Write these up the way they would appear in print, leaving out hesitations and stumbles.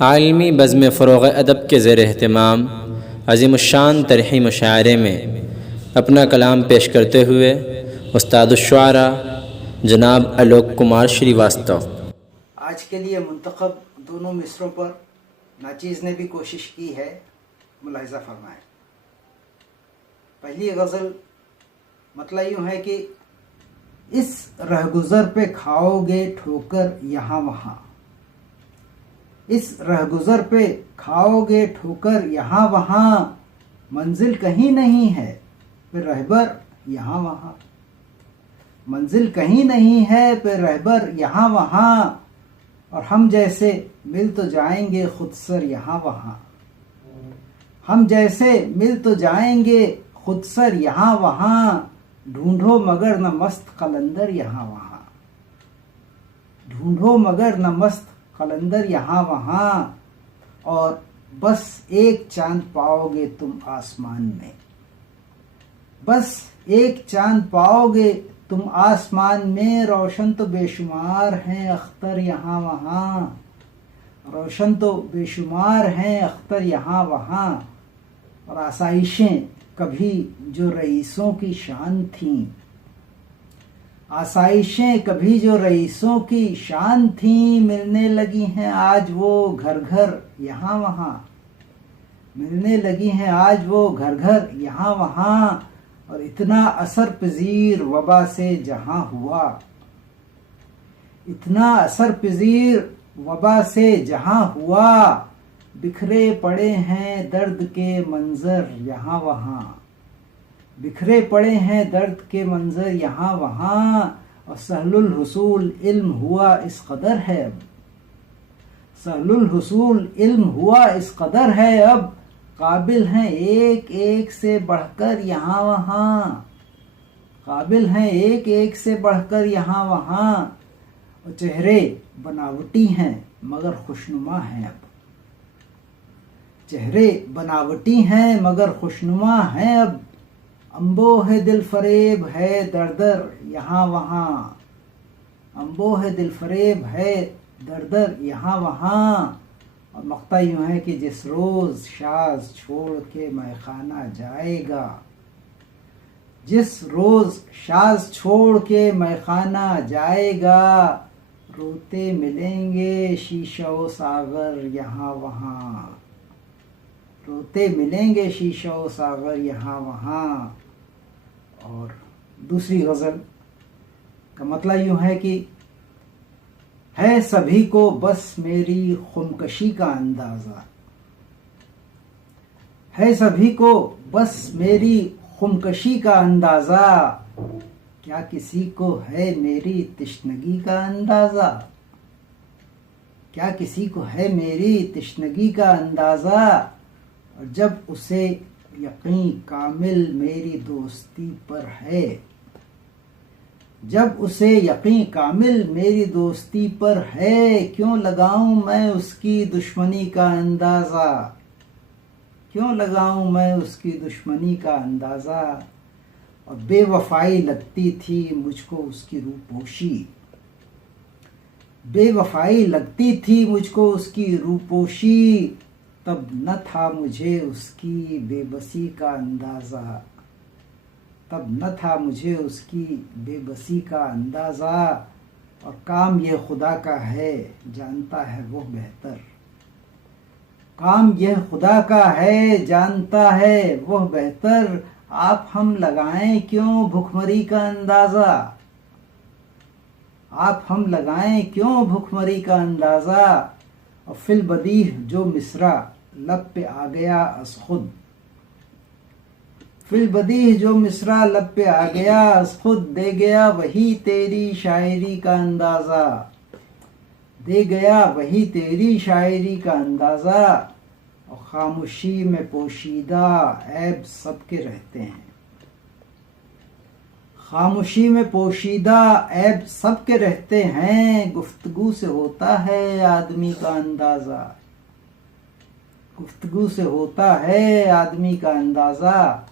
आलमी बज़्म फ़रोग़ अदब के ज़ेर एहतमाम अज़ीमुश्शान तरही मुशायरे में अपना कलाम पेश करते हुए उस्तादुश्शुआरा जनाब आलोक कुमार श्रीवास्तव। आज के लिए मुंतखब दोनों मिसरों पर नाचीज़ ने भी कोशिश की है, मुलाहिज़ा फरमाएं। पहली गज़ल मतलब यूँ है कि इस रहगुज़र पे खाओगे ठोकर यहाँ वहाँ, इस रहगुज़र पे खाओगे ठोकर यहाँ वहाँ, मंजिल कहीं नहीं है फिर रहबर यहाँ वहाँ, मंजिल कहीं नहीं है फिर रहबर यहाँ वहाँ, और हम जैसे मिल तो जाएंगे खुदसर यहाँ वहाँ, हम जैसे मिल तो जाएंगे खुदसर यहाँ वहाँ, ढूंढो मगर न मस्त कलंदर यहाँ वहाँ, ढूंढो मगर न मस्त कलंदर यहाँ वहाँ, और बस एक चांद पाओगे तुम आसमान में, बस एक चांद पाओगे तुम आसमान में, रोशन तो बेशुमार हैं अख्तर यहाँ वहाँ, रोशन तो बेशुमार हैं अख्तर यहाँ वहाँ, और आसाइशें कभी जो रईसों की शान थीं, आसाइशें कभी जो रईसों की शान थीं, मिलने लगी हैं आज वो घर घर यहाँ वहाँ, मिलने लगी हैं आज वो घर घर यहाँ वहाँ, और इतना असर पजीर वबा से जहाँ हुआ, इतना असर पजीर वबा से जहाँ हुआ, बिखरे पड़े हैं दर्द के मंजर यहाँ वहाँ, बिखरे पड़े हैं दर्द के मंजर यहाँ वहाँ, और सहलुल हुसूल इल्म हुआ इस कदर है अब, सहलुल हुसूल इल्म हुआ इस कदर है अब, काबिल हैं एक एक से बढ़कर यहाँ वहाँ, काबिल हैं एक एक से बढ़कर यहाँ वहाँ, और चेहरे बनावटी हैं मगर खुशनुमा हैं अब, चेहरे बनावटी हैं मगर खुशनुमा हैं अब, अम्बो है दिल फरेब है दरदर यहाँ वहाँ, अम्बो है दिल फरेब है दरदर यहाँ वहाँ, और मक्ता यूँ है कि जिस रोज़ शाज़ छोड़ के मैखाना जाएगा, जिस रोज़ शाज़ छोड़ के मैखाना जाएगा, रोते मिलेंगे शीशो सागर यहाँ वहाँ, रोते मिलेंगे शीशो सागर यहाँ वहाँ। और दूसरी गज़ल का मतलब यूँ है कि है सभी को बस मेरी खुमकशी का अंदाज़ा, है सभी को बस मेरी खुमकशी का अंदाज़ा, क्या किसी को है मेरी तिश्नगी का अंदाज़ा, क्या किसी को है मेरी तिश्नगी का अंदाज़ा, और जब उसे यकीन कामिल मेरी दोस्ती पर है, जब उसे यकीन कामिल मेरी दोस्ती पर है, क्यों लगाऊं मैं उसकी दुश्मनी का अंदाज़ा, क्यों लगाऊं मैं उसकी दुश्मनी का अंदाज़ा, और बेवफाई लगती थी मुझको उसकी रूपोशी, बेवफाई लगती थी मुझको उसकी रूपोशी, तब न था मुझे उसकी बेबसी का अंदाज़ा, तब न था मुझे उसकी बेबसी का अंदाज़ा, और काम ये खुदा का है जानता है वो बेहतर, काम यह खुदा का है जानता है वह बेहतर, आप हम लगाएं क्यों भुखमरी का अंदाज़ा, आप हम लगाएं क्यों भुखमरी का अंदाज़ा, और फिल बदीह जो मिसरा लब पे आ गया अस खुद, फिल बदीह जो मिसरा लब पे आ गया अस खुद, दे गया वही तेरी शायरी का अंदाज़ा, दे गया वही तेरी शायरी का अंदाज़ा, और खामोशी में पोशीदा ऐब सबके रहते हैं, खामोशी में पोशीदा ऐब सबके रहते हैं, गुफ्तगू से होता है आदमी का अंदाज़ा, गुफ्तगू से होता है आदमी का अंदाज़ा,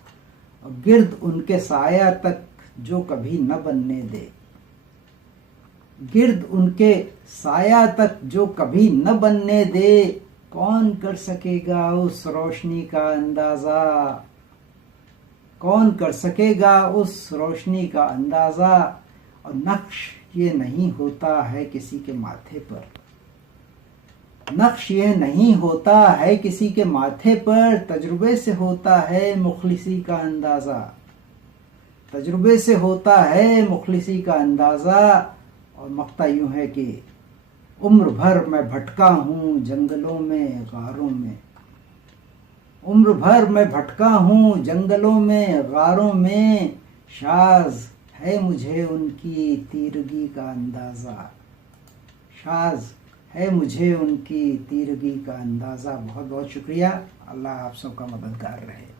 और गिर्द उनके साया तक जो कभी न बनने दे, गिर्द उनके साया तक जो कभी न बनने दे, कौन कर सकेगा उस रोशनी का अंदाज़ा, कौन कर सकेगा उस रोशनी का अंदाज़ा। और नक्श ये नहीं होता है किसी के माथे पर, नक्श ये नहीं होता है किसी के माथे पर, तजुर्बे से होता है मुखलिसी का अंदाज़ा, तजुर्बे से होता है मुखलिसी का अंदाज़ा। और मक्ता यूं है कि उम्र भर मैं भटका हूँ जंगलों में गारों में, उम्र भर मैं भटका हूँ जंगलों में गारों में, शाज़ है मुझे उनकी तीरगी का अंदाज़ा, शाज़ है मुझे उनकी तीरगी का अंदाज़ा। बहुत बहुत शुक्रिया। अल्लाह आप सबका मददगार रहे।